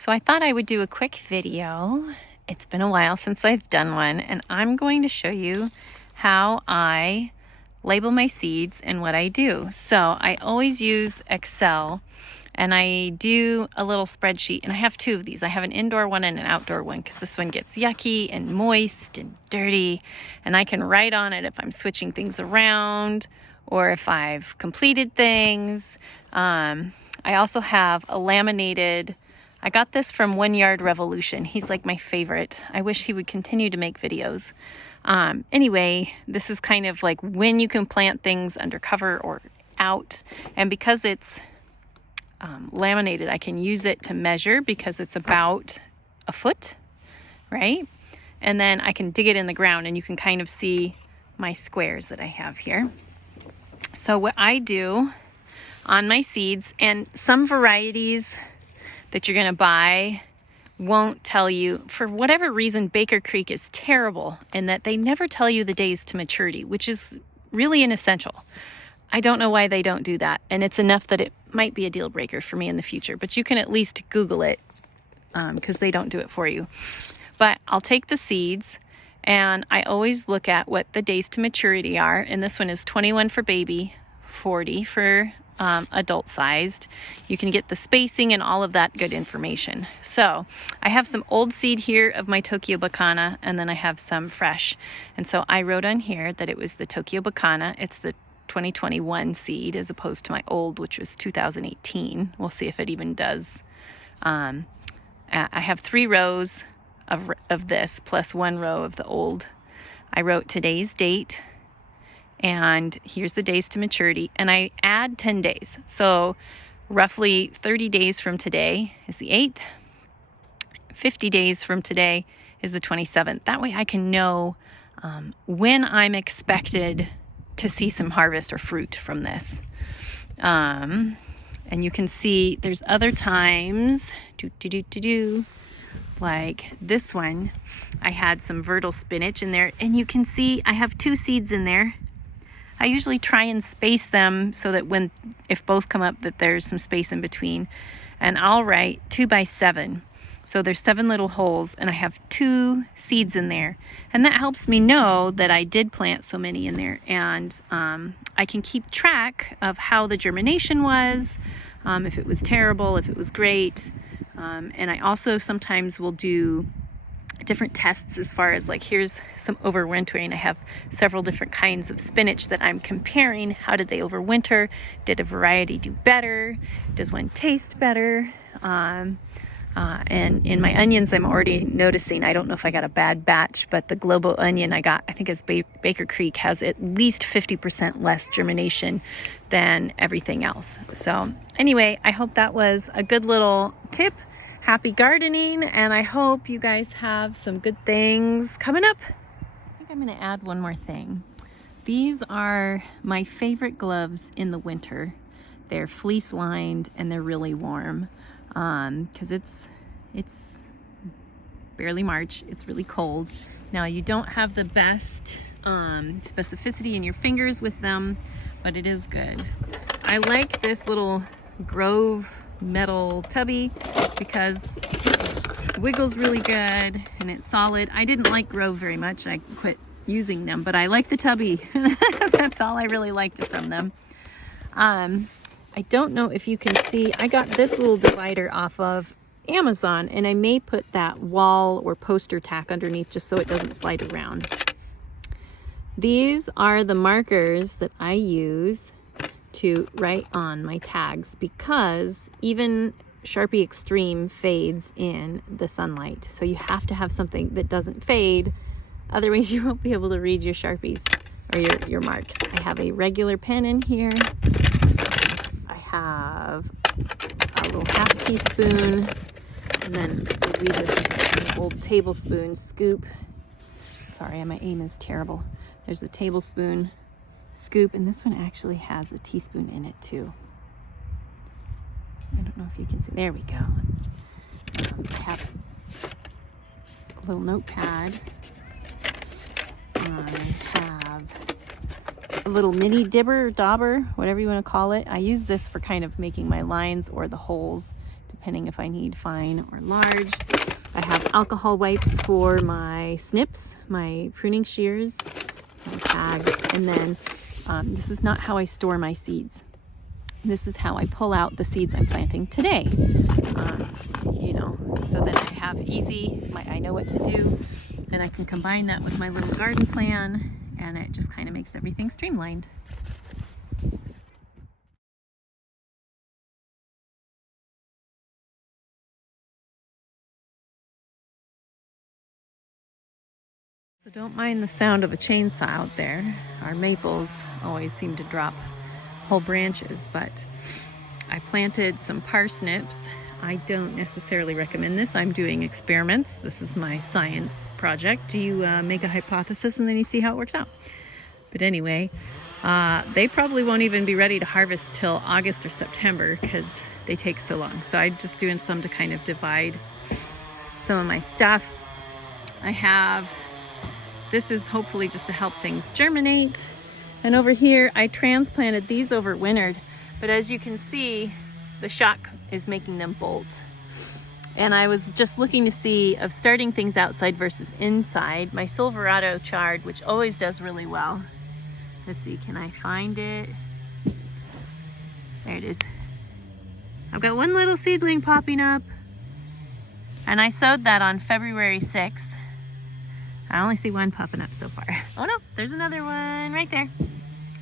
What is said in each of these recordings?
So I thought I would do a quick video. It's been a while since I've done one, and I'm going to show you how I label my seeds and what I do. So I always use Excel, and I do a little spreadsheet, and I have two of these. I have an indoor one and an outdoor one because this one gets yucky and moist and dirty, and I can write on it if I'm switching things around or if I've completed things. I also have a laminated, I got this from One Yard Revolution. He's like my favorite. I wish he would continue to make videos. Anyway, this is kind of like when you can plant things undercover or out. And because it's laminated, I can use it to measure because it's about a foot, right? And then I can dig it in the ground and you can kind of see my squares that I have here. So what I do on my seeds, and some varieties that you're gonna buy won't tell you, for whatever reason, Baker Creek is terrible in that they never tell you the days to maturity, which is really an essential. I don't know why they don't do that, and it's enough that it might be a deal breaker for me in the future, but you can at least Google it because they don't do it for you. But I'll take the seeds and I always look at what the days to maturity are, and this one is 21 for baby, 40 for adult sized. You can get the spacing and all of that good information. So I have some old seed here of my Tokyo Bacana, and then I have some fresh. And so I wrote on here that it was the Tokyo Bacana. It's the 2021 seed as opposed to my old, which was 2018. We'll see if it even does. I have 3 rows of this plus 1 row of the old. I wrote today's date, and here's the days to maturity, and I add 10 days. So roughly 30 days from today is the 8th. 50 days from today is the 27th. That way I can know when I'm expected to see some harvest or fruit from this. And you can see there's other times, like this one, I had some Vertil spinach in there, and you can see I have 2 seeds in there. I usually try and space them so that if both come up, that there's some space in between. And I'll write 2 by 7. So there's 7 little holes, and I have 2 seeds in there. And that helps me know that I did plant so many in there. And I can keep track of how the germination was, if it was terrible, if it was great. And I also sometimes will do different tests as far as like, here's some overwintering. I have several different kinds of spinach that I'm comparing. How did they overwinter? Did a variety do better? Does one taste better? And in my onions, I'm already noticing, I don't know if I got a bad batch, but the Globo onion I got, I think it's Baker Creek, has at least 50% less germination than everything else. So anyway, I hope that was a good little tip. Happy gardening, and I hope you guys have some good things coming up. I think I'm going to add one more thing. These are my favorite gloves in the winter. They're fleece lined and they're really warm because it's barely March. It's really cold. Now you don't have the best specificity in your fingers with them, but it is good. I like this little Grove metal tubby because it wiggles really good and it's solid. I didn't like Grove very much. I quit using them, but I like the tubby. That's all I really liked from them. I don't know if you can see, I got this little divider off of Amazon, and I may put that wall or poster tack underneath just so it doesn't slide around. These are the markers that I use to write on my tags because even Sharpie Extreme fades in the sunlight. So you have to have something that doesn't fade. Otherwise you won't be able to read your Sharpies or your marks. I have a regular pen in here. I have a little half teaspoon, and then I believe this is an old tablespoon scoop. Sorry, my aim is terrible. There's a tablespoon scoop, and this one actually has a teaspoon in it too. I don't know if you can see. There we go. I have a little notepad. I have a little mini dibber or dauber, whatever you want to call it. I use this for kind of making my lines or the holes, depending if I need fine or large. I have alcohol wipes for my snips, my pruning shears, my tags, and then this is not how I store my seeds. This is how I pull out the seeds I'm planting today. You know, so that I have I know what to do, and I can combine that with my little garden plan, and it just kind of makes everything streamlined. So don't mind the sound of a chainsaw out there. Our maples always seem to drop whole branches, but I planted some parsnips. I don't necessarily recommend this. I'm doing experiments. This is my science project. You make a hypothesis and then you see how it works out. But anyway, they probably won't even be ready to harvest till August or September because they take so long. So I'm just doing some to kind of divide some of my stuff. This is hopefully just to help things germinate. And over here, I transplanted these overwintered, but as you can see, the shock is making them bolt. And I was just looking to see of starting things outside versus inside. My Silverado chard, which always does really well. Let's see, can I find it? There it is. I've got one little seedling popping up, and I sowed that on February 6th. I only see one popping up so far. Oh no, there's another one right there.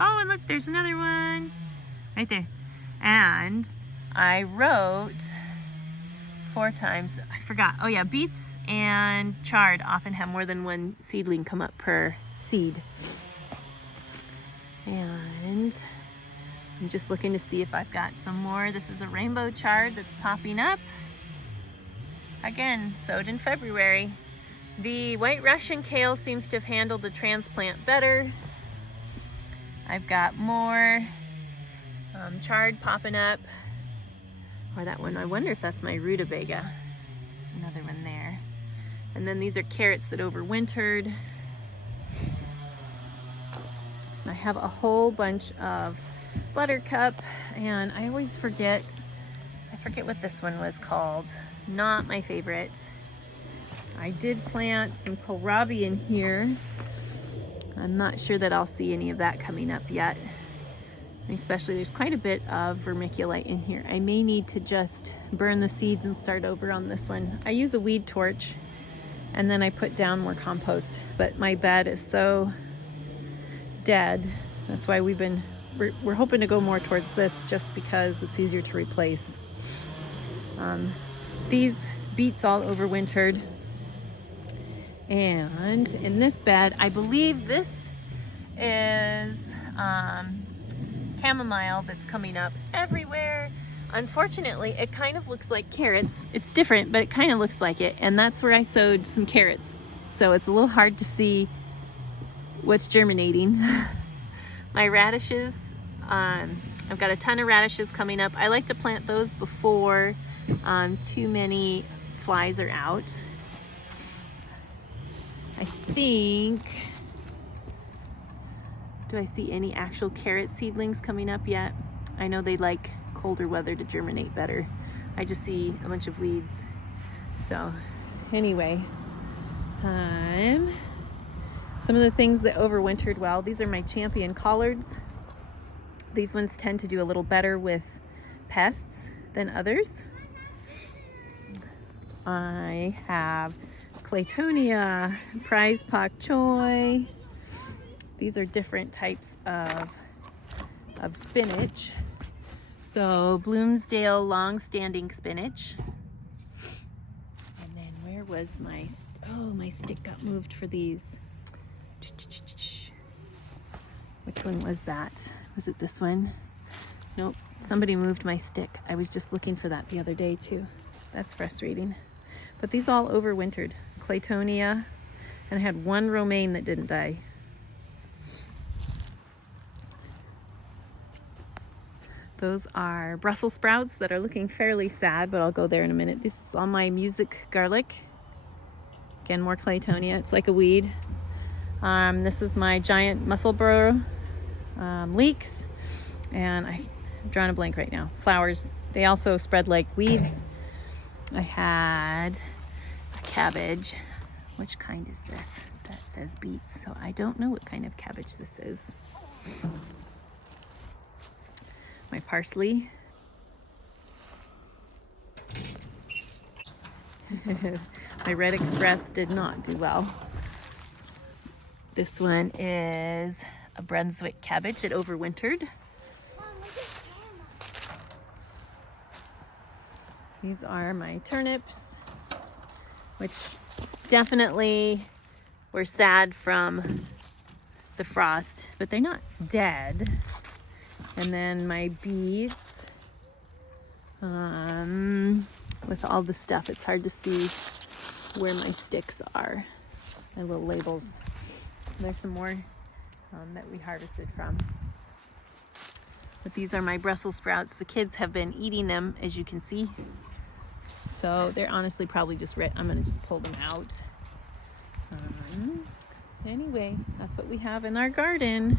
Oh, and look, there's another one right there. And I wrote 4 times, I forgot. Oh yeah, beets and chard often have more than one seedling come up per seed. And I'm just looking to see if I've got some more. This is a rainbow chard that's popping up. Again, sowed in February. The white Russian kale seems to have handled the transplant better. I've got more chard popping up. Or that one, I wonder if that's my rutabaga. There's another one there. And then these are carrots that overwintered. I have a whole bunch of buttercup, and I always forget what this one was called. Not my favorite. I did plant some kohlrabi in here. I'm not sure that I'll see any of that coming up yet. Especially, there's quite a bit of vermiculite in here. I may need to just burn the seeds and start over on this one. I use a weed torch, and then I put down more compost, but my bed is so dead. That's why we're hoping to go more towards this just because it's easier to replace. These beets all overwintered. And in this bed, I believe this is chamomile that's coming up everywhere. Unfortunately, it kind of looks like carrots. It's different, but it kind of looks like it. And that's where I sowed some carrots. So it's a little hard to see what's germinating. My radishes, I've got a ton of radishes coming up. I like to plant those before too many flies are out. I think, do I see any actual carrot seedlings coming up yet? I know they like colder weather to germinate better. I just see a bunch of weeds. So anyway, some of the things that overwintered well, these are my champion collards. These ones tend to do a little better with pests than others. I have Claytonia, prize pak choi. These are different types of spinach. So Bloomsdale long-standing spinach. And then where was my stick got moved for these. Which one was that? Was it this one? Nope, somebody moved my stick. I was just looking for that the other day too. That's frustrating. But these all overwintered. Claytonia, and I had one romaine that didn't die. Those are Brussels sprouts that are looking fairly sad, but I'll go there in a minute. This is all my music garlic. Again, more Claytonia. It's like a weed. This is my giant muscle burr leeks, and I'm drawing a blank right now. Flowers. They also spread like weeds. I had a cabbage. Which kind is this? That says beets, so I don't know what kind of cabbage this is. My parsley. My Red Express did not do well. This one is a Brunswick cabbage that overwintered. These are my turnips, which definitely were sad from the frost, but they're not dead. And then my beets, with all the stuff, it's hard to see where my sticks are, my little labels. And there's some more that we harvested from. But these are my Brussels sprouts. The kids have been eating them, as you can see. So they're honestly probably just I'm gonna just pull them out. Anyway, that's what we have in our garden.